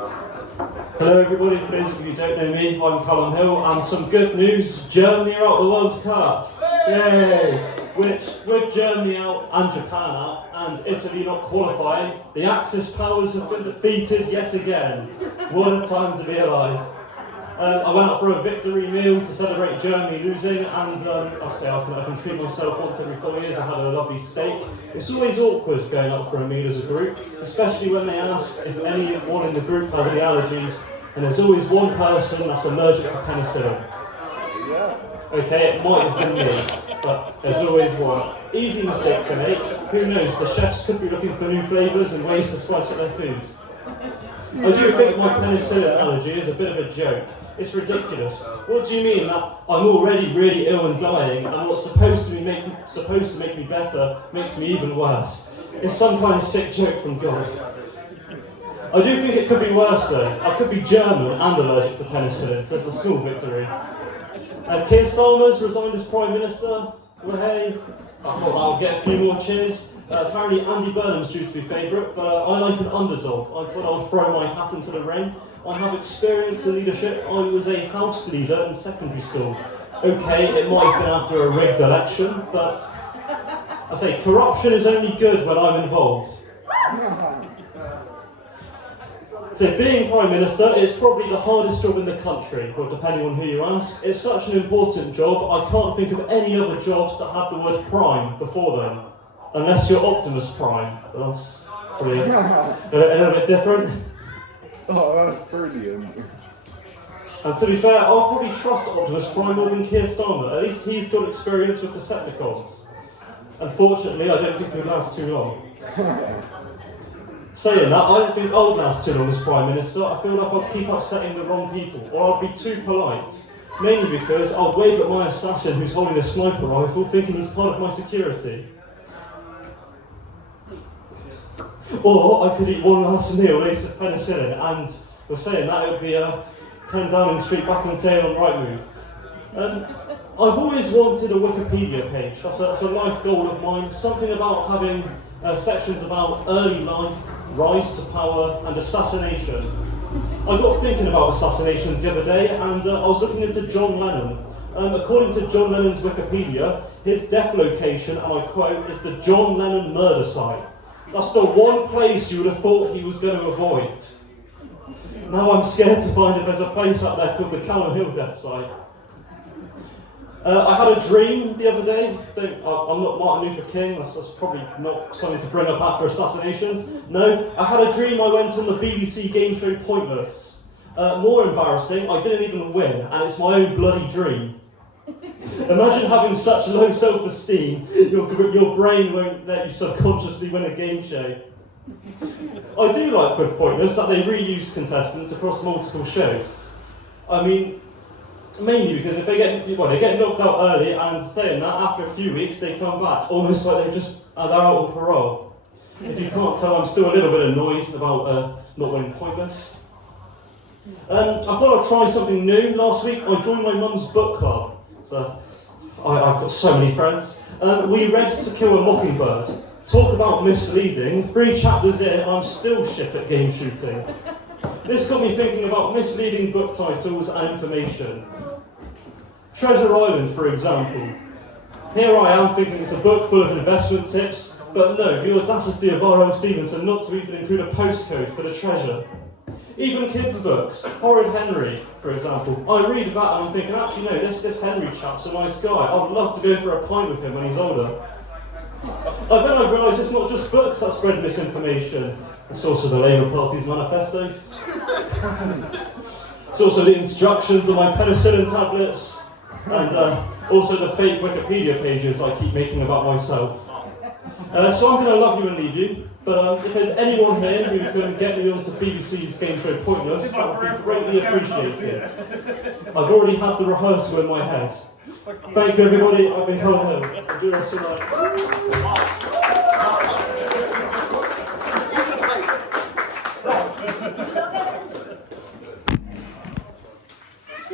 Hello everybody, for those of you who don't know me, I'm Callum Hill, and some good news, Germany are out of the World Cup! Yay! Which, with Germany out and Japan out, and Italy not qualifying, the Axis powers have been defeated yet again. What a time to be alive. I went out for a victory meal to celebrate Germany losing, and I'll say I can treat myself once every 4 years. I had a lovely steak. It's always awkward going out for a meal as a group, especially when they ask if anyone in the group has any allergies, and there's always one person that's allergic to penicillin. Okay, it might have been me, but there's always one. Easy mistake to make. Who knows, the chefs could be looking for new flavours and ways to spice up their food. I do think my penicillin allergy is a bit of a joke. It's ridiculous. What do you mean that I'm already really ill and dying, and what's supposed to make me better makes me even worse? It's some kind of sick joke from God. I do think it could be worse though. I could be German and allergic to penicillin, so it's a small victory. Keir Starmer's resigned as Prime Minister. Well, hey, I thought that would get a few more cheers. Apparently Andy Burnham's due to be favourite, but I like an underdog. I thought I would throw my hat into the ring. I have experience in leadership. I was a house leader in secondary school. Okay, it might have been after a rigged election, but I say corruption is only good when I'm involved. So being Prime Minister is probably the hardest job in the country, well, depending on who you ask. It's such an important job, I can't think of any other jobs that have the word prime before them. Unless you're Optimus Prime. That's probably a little bit different. Oh, that's brilliant. And to be fair, I'll probably trust Optimus Prime more than Keir Starmer. At least he's got experience with Decepticons. Unfortunately, I don't think he'll last too long. Saying that, I don't think I'd last too long as Prime Minister. I feel like I'd keep upsetting the wrong people, or I'd be too polite. Mainly because I'd wave at my assassin who's holding a sniper rifle, thinking he's part of my security. Or I could eat one last meal laced with penicillin, and we're saying that it would be 10 Downing Street back on sale on Rightmove. I've always wanted a Wikipedia page. That's a life goal of mine. Something about having sections about early life, rise to power, and assassination. I got thinking about assassinations the other day, and I was looking into John Lennon. According to John Lennon's Wikipedia, his death location, and I quote, is the John Lennon murder site. That's the one place you would have thought he was going to avoid. Now I'm scared to find if there's a place up there called the Callum Hill death site. I had a dream the other day. I'm not Martin Luther King, that's probably not something to bring up after assassinations. No, I had a dream I went on the BBC game show Pointless. More embarrassing, I didn't even win, and it's my own bloody dream. Imagine having such low self-esteem, your brain won't let you subconsciously win a game show. I do like with Pointless that they reuse contestants across multiple shows. I mean, mainly because if they get knocked out early, and saying that, after a few weeks they come back, almost like they're out on parole. If you can't tell, I'm still a little bit annoyed about not winning Pointless. I thought I'd try something new. Last week I joined my mum's book club. So, I've got so many friends. We read To Kill a Mockingbird. Talk about misleading. 3 chapters in, I'm still shit at game shooting. This got me thinking about misleading book titles and information. Treasure Island, for example. Here I am thinking it's a book full of investment tips, but no, the audacity of R.L. Stevenson not to even include a postcode for the treasure. Even kids' books, Horrid Henry, for example. I read that and I'm thinking, actually no, this Henry chap's a nice guy. I would love to go for a pint with him when he's older. Then I realised it's not just books that spread misinformation. It's also the Labour Party's manifesto. It's also the instructions on my penicillin tablets, and also the fake Wikipedia pages I keep making about myself. So I'm going to love you and leave you. But if there's anyone here who can get me onto BBC's game show Pointless, that would be greatly appreciated. I've already had the rehearsal in my head. Thank you everybody, I've been Callum Hill. Enjoy the rest of your night.